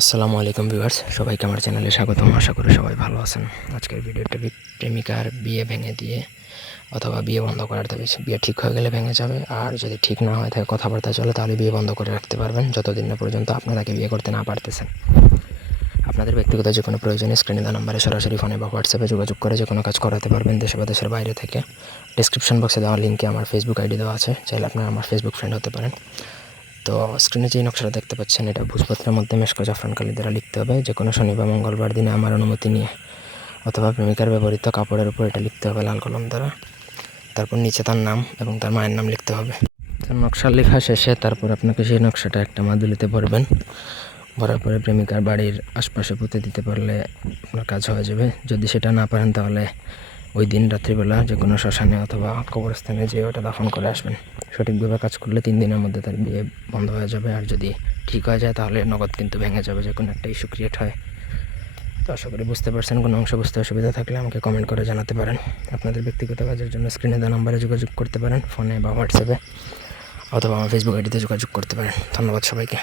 আসসালামু আলাইকুম ভিউয়ার্স, সবাইকে আমার চ্যানেলে স্বাগতম। আশা করি সবাই ভালো আছেন। আজকের ভিডিওটা প্রেমিকার বিয়ে ভেঙে দিয়ে অথবা বিয়ে বন্ধ করার দাবি, বিয়ে ঠিক হয়ে গেলে ভেঙে যাবে। আর যদি ঠিক না হয় তাহলে কথাবার্তা চলে, তাহলে বিয়ে বন্ধ করে রাখতে পারবেন। যতদিন না পর্যন্ত আপনি তাকে বিয়ে করতে না পারতেছেন। আপনাদের ব্যক্তিগত যে কোনো প্রয়োজনে স্ক্রিনে দেওয়া নাম্বারে সরাসরি ফোনে বা হোয়াটসঅ্যাপে যোগাযোগ করে যে কোনো কাজ করাতে পারবেন দেশে বা দেশের বাইরে থেকে। ডিসক্রিপশন বক্সে দেওয়া লিঙ্কে আমার ফেসবুক আইডি দেওয়া আছে। চাইলে আপনারা আমার ফেসবুক ফ্রেন্ড হতে পারেন। তো স্ক্রিনে যে নকশাটা দেখতে পাচ্ছেন, এটা ভূজপত্রের মধ্যে মেশকো জাফরান কালি দ্বারা লিখতে হবে। যে কোনো শনি বা মঙ্গলবার দিনে আমার অনুমতি নিয়ে অথবা প্রেমিকার ব্যবহৃত কাপড়ের উপর এটা লিখতে হবে লাল কলম দ্বারা। তারপর নিচে তার নাম এবং তার মায়ের নাম লিখতে হবে। তো নকশা লেখা শেষে তারপর আপনাকে সেই নকশাটা একটা মাদুলিতে ভরবেন। ভরার পরে প্রেমিকার বাড়ির আশপাশে পুঁতে দিতে পারলে আপনার কাজ হয়ে যাবে। যদি সেটা না পারেন তাহলে ওই দিন রাত্রিবেলা যে কোনো শ্মশানে অথবা কবরস্থানে যেয়ে ওটা দাফন করে আসবেন। সঠিকভাবে কাজ করলে তিন দিনের মধ্যে তার বিয়ে বন্ধ হয়ে যাবে। আর যদি ঠিক হয়ে যায় তাহলে নগদ কিন্তু ভেঙে যাবে, যে কোনো একটা ইস্যু ক্রিয়েট হয়। তো আশা করি বুঝতে পারছেন, কোনো অংশ বুঝতে অসুবিধা থাকলে আমাকে কমেন্ট করে জানাতে পারেন। আপনাদের ব্যক্তিগত কাজের জন্য স্ক্রিনে দেওয়া নাম্বারে যোগাযোগ করতে পারেন, ফোনে বা হোয়াটসঅ্যাপে অথবা আমার ফেসবুক আইডিতে যোগাযোগ করতে পারেন। ধন্যবাদ সবাইকে।